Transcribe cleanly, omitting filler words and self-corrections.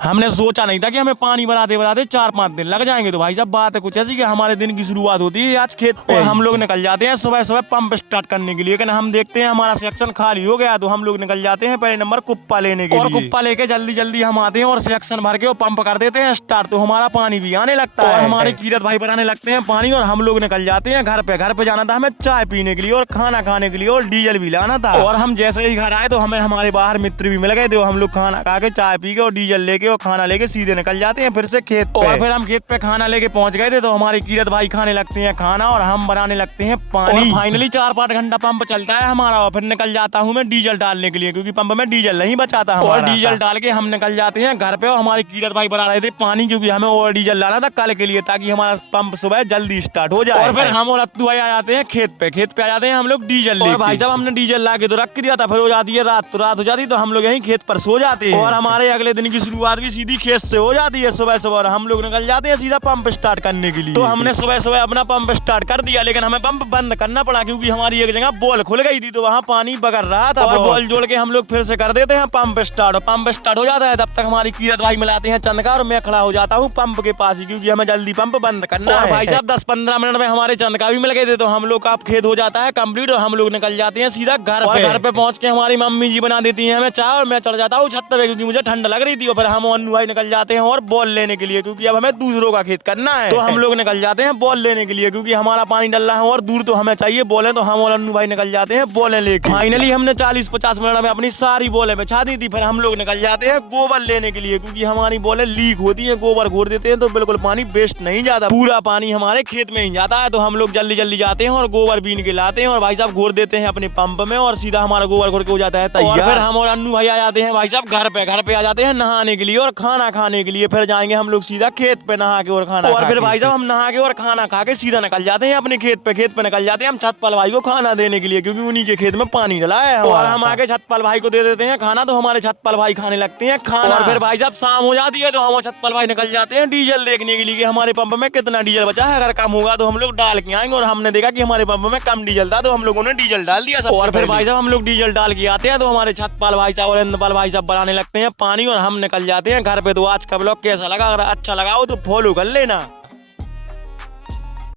हमने सोचा नहीं था कि हमें पानी बनाते बनाते 4-5 दिन लग जाएंगे। तो भाई साहब बात है कुछ ऐसी कि हमारे दिन की शुरुआत होती है आज खेत पे, और हम लोग निकल जाते हैं सुबह सुबह पंप स्टार्ट करने के लिए। लेकिन हम देखते हैं हमारा सेक्शन खाली हो गया, तो हम लोग निकल जाते हैं पहले नंबर कुप्पा लेने के लिए। और कुप्पा लेके जल्दी जल्दी हम आते हैं और सेक्शन भर के वो पंप कर देते हैं स्टार्ट, तो हमारा पानी भी आने लगता है। हमारे कीरत भाई बनाने लगते हैं पानी, और हम लोग निकल जाते हैं घर पे। घर पे जाना था हमें चाय पीने के लिए और खाना खाने के लिए, और डीजल भी लाना था। और हम जैसे ही घर आए तो हमें हमारे बाहर मित्र भी मिल गए थे। हम लोग खाना खा के चाय पी के और डीजल लेके और खाना लेके सीधे निकल जाते हैं फिर से खेत पे। और फिर हम खेत पे खाना लेके पहुंच गए थे, तो हमारे कीरत भाई खाने लगते हैं खाना और हम बनाने लगते हैं पानी। फाइनली 4-5 घंटा पंप चलता है हमारा, और फिर निकल जाता हूँ मैं डीजल डालने के लिए, क्योंकि पंप में डीजल नहीं बचाता हमारा। और डीजल डाल के हम निकल जाते हैं घर पे, और हमारे कीरत भाई बना रहे थे पानी, क्योंकि हमें और डीजल लाना था कल के लिए, ताकि हमारा पंप सुबह जल्दी स्टार्ट हो जाए। और फिर हम और अत्तू भाई आ जाते हैं खेत पे। खेत पे आ जाते हैं हम लोग डीजल लेके। और भाई साहब हमने डीजल ला के तो रख दिया था, फिर हो जाती है रात, तो रात हो जाती तो हम लोग यहीं खेत पर सो जाते हैं। और हमारे अगले दिन की शुरुआत भी सीधी खेत से हो जाती है सुबह सुबह, और हम लोग निकल जाते हैं सीधा पंप स्टार्ट करने के लिए। तो हमने सुबह सुबह अपना पंप स्टार्ट कर दिया, लेकिन हमें पंप बंद करना पड़ा, क्योंकि हमारी एक जगह बॉल खुल गई थी, तो वहाँ पानी बगर रहा था। और बॉल जोड़ के हम लोग फिर से कर देते हैं पंप स्टार्ट, और पंप स्टार्ट हो जाता है। तब तक हमारी कीरत भाई मिलाते हैं चंदका, और मैं खड़ा हो जाता हूँ पंप के पास ही, क्योंकि हमें जल्दी पंप बंद करना है। भाई साहब 10-15 मिनट में हमारे चंदका भी मिल गए थे, तो हम लोग का खेत हो जाता है कंप्लीट, और हम लोग निकल जाते हैं सीधा घर पे। घर पे पहुंच के हमारी मम्मी जी बना देती है हमें चाय, और मैं चढ़ जाता हूँ छत पे, क्योंकि मुझे ठंड लग रही थी। और फिर हम अन्नू भाई निकल जाते हैं और बॉल लेने के लिए, क्योंकि अब हमें दूसरों का खेत करना है। तो हम लोग निकल जाते हैं बॉल लेने के लिए, क्योंकि हमारा पानी डल रहा है और दूर तो हमें चाहिए बॉलें, तो हम और अन्नू भाई निकल जाते हैं बॉलें लेके। फाइनली हमने 40-50 मिनट में अपनी सारी बॉलें बिछा दी थी। फिर हम लोग निकल जाते हैं गोबर लेने के लिए, क्योंकि हमारी बॉलें लीक होती है, गोबर घोर देते हैं तो बिल्कुल पानी वेस्ट नहीं जाता, पूरा पानी हमारे खेत में ही जाता है। तो हम लोग जल्दी जल्दी जाते हैं और गोबर बीन के लाते हैं, और भाई साहब घोर देते हैं अपने पंप में, और सीधा हमारा गोबर घोर के हो जाता है तैयार। फिर हम और अन्नू भाई आ जाते हैं भाई साहब घर पे आ जाते हैं नहाने के लिए और खाना खाने के लिए। फिर जाएंगे हम लोग सीधा खेत पे नहा के और खाना, और फिर भाई साहब हम नहा के और खाना खा के सीधा निकल जाते हैं अपने खेत पे निकल जाते हैं हम छतपाल भाई को खाना देने के लिए, क्योंकि उन्हीं के खेत में पानी डला है। और हम आगे छतपाल भाई को दे देते हैं खाना, तो हमारे छतपाल भाई खाने लगते हैं खाना। और फिर भाई साहब शाम हो जाती है, तो हम छतपाल भाई निकल जाते हैं डीजल देखने के लिए कि हमारे पंप में कितना डीजल बचा है। अगर कम होगा तो हम लोग डाल के आएंगे, और हमने देखा कि हमारे पंप में कम डीजल था, तो हम लोगों ने डीजल डाल दिया सबसे। और फिर भाई साहब हम लोग डीजल डाल के आते हैं, तो हमारे छतपाल भाई साहब और इंद्रपाल भाई साहब बनाने लगते हैं पानी, और हम निकल जाते हैं घर पे। तो आज का ब्लॉग कैसा लगा? अगर अच्छा लगा हो तो फॉलो कर लेना।